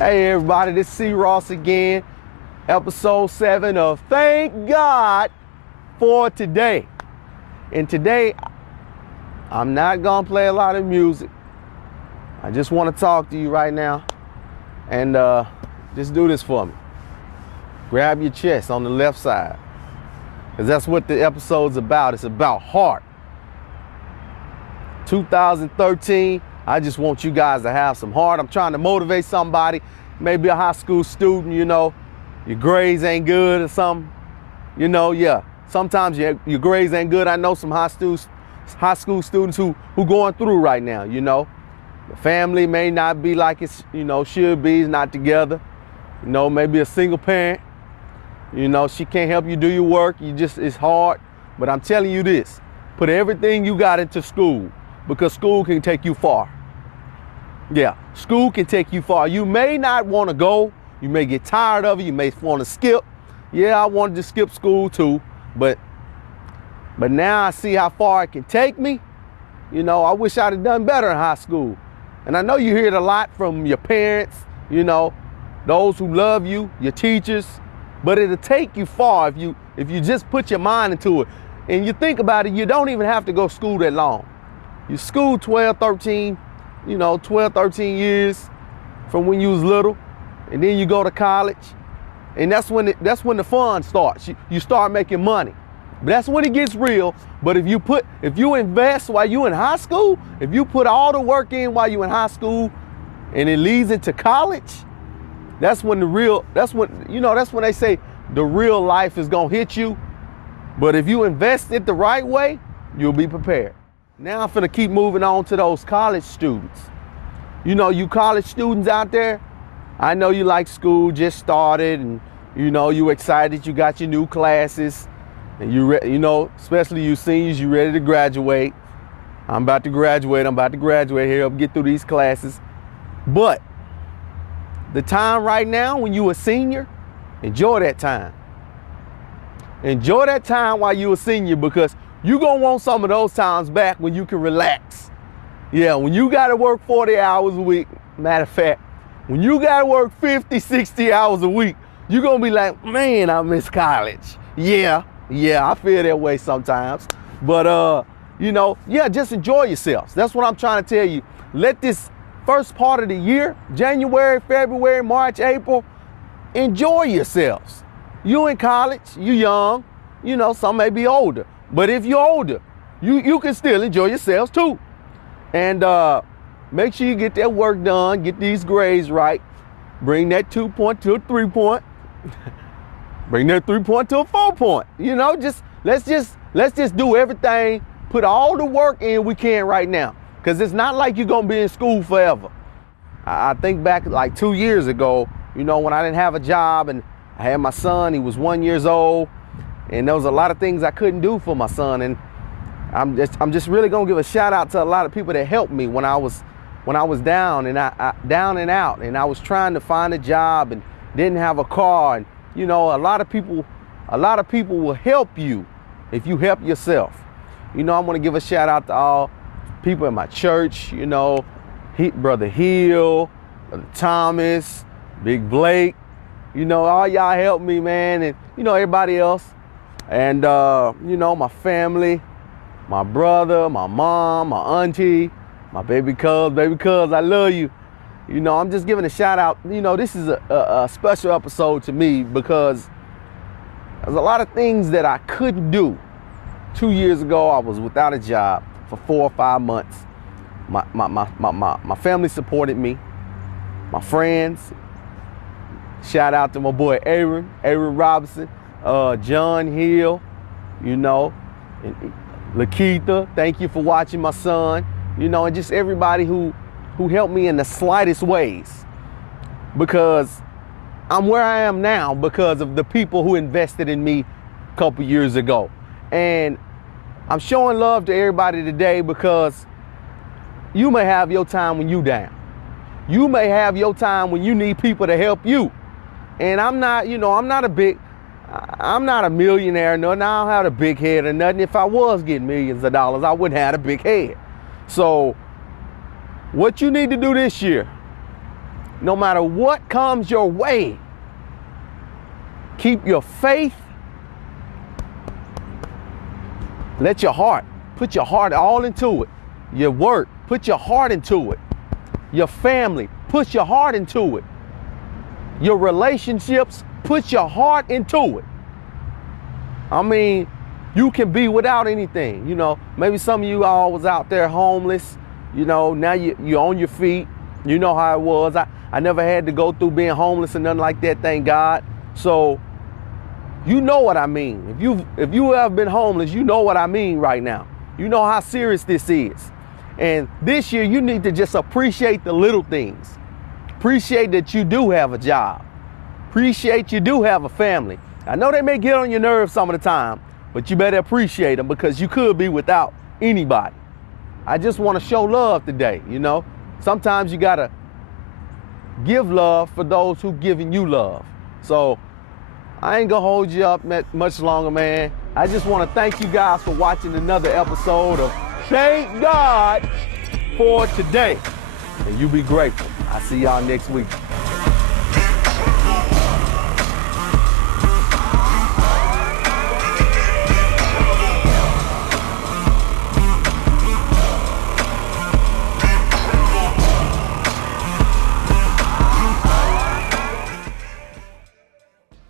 Hey everybody, this is C. Ross again, episode 7 of Thank God for Today. And today, I'm not gonna play a lot of music. I just wanna talk to you right now and just do this for me. Grab your chest on the left side, because that's what the episode's about. It's about heart. 2013, I just want you guys to have some heart. I'm trying to motivate somebody, maybe a high school student, you know, your grades ain't good or something. You know, yeah, sometimes your grades ain't good. I know some high school students who going through right now, you know. The family may not be like it, you know, should be, it's not together. You know, maybe a single parent, you know, she can't help you do your work. It's hard. But I'm telling you this, put everything you got into school, because school can take you far. Yeah, school can take you far. You may not want to go. You may get tired of it. You may want to skip. Yeah, I wanted to skip school too, but now I see how far it can take me. You know, I wish I'd have done better in high school. And I know you hear it a lot from your parents, you know, those who love you, your teachers, but it'll take you far if you just put your mind into it. And you think about it, you don't even have to go to school that long. You school 12, 13 years from when you was little, and then you go to college, and that's when the fun starts. You start making money. But that's when it gets real. But if you invest while you in high school, if you put all the work in while you in high school, and it leads into college, that's when they say the real life is gonna hit you. But if you invest it the right way, you'll be prepared. Now I'm finna keep moving on to those college students. You know, you college students out there, I know you like school just started, and you know, you excited, you got your new classes, and you know, especially you seniors, you ready to graduate. I'm about to graduate here, I'll get through these classes. But the time right now when you a senior, enjoy that time. Enjoy that time while you a senior, because you gonna want some of those times back when you can relax. Yeah, when you gotta work 40 hours a week, matter of fact, when you gotta work 50, 60 hours a week, you're gonna be like, man, I miss college. Yeah, I feel that way sometimes. But you know, yeah, just enjoy yourselves. That's what I'm trying to tell you. Let this first part of the year, January, February, March, April, enjoy yourselves. You in college, you young, you know, some may be older. But if you're older, you can still enjoy yourselves too. And make sure you get that work done, get these grades right. Bring that 2 point to a 3 point. Bring that 3 point to a 4 point. You know, let's just do everything, put all the work in we can right now. Because it's not like you're gonna be in school forever. I think back like 2 years ago, you know, when I didn't have a job and I had my son, he was 1 year old. And there was a lot of things I couldn't do for my son, and I'm just really gonna give a shout out to a lot of people that helped me when I was down and down and out, and I was trying to find a job and didn't have a car. And you know, a lot of people will help you if you help yourself. You know, I want to give a shout out to all people in my church. You know, Brother Hill, Brother Thomas, Big Blake. You know, all y'all helped me, man, and you know, everybody else. And, you know, my family, my brother, my mom, my auntie, my baby cuz, I love you. You know, I'm just giving a shout out. You know, this is a special episode to me, because there's a lot of things that I couldn't do. 2 years ago, I was without a job for 4 or 5 months. My family supported me, my friends. Shout out to my boy Aaron Robinson. John Hill, you know, and Lakeitha, thank you for watching my son, you know, and just everybody who helped me in the slightest ways, because I'm where I am now because of the people who invested in me a couple years ago. And I'm showing love to everybody today, because you may have your time when you down. You may have your time when you need people to help you. And I'm not a millionaire, nothing. I don't have a big head or nothing. If I was getting millions of dollars, I wouldn't have a big head. So what you need to do this year no matter what comes your way, keep your faith. Let your heart, put your heart all into it. Your work, put your heart into it. Your family, put your heart into it. Your relationships, put your heart into it. I mean, you can be without anything. You know, maybe some of you all was out there homeless. You know, now you're on your feet. You know how it was. I never had to go through being homeless and nothing like that, thank God. So you know what I mean. If you have been homeless, you know what I mean right now. You know how serious this is. And this year, you need to just appreciate the little things. Appreciate that you do have a job. Appreciate you do have a family. I know they may get on your nerves some of the time, but you better appreciate them because you could be without anybody. I just want to show love today, you know. Sometimes you got to give love for those who giving you love. So I ain't gonna hold you up much longer, man. I just want to thank you guys for watching another episode of Thank God for Today. And you be grateful. I'll see y'all next week.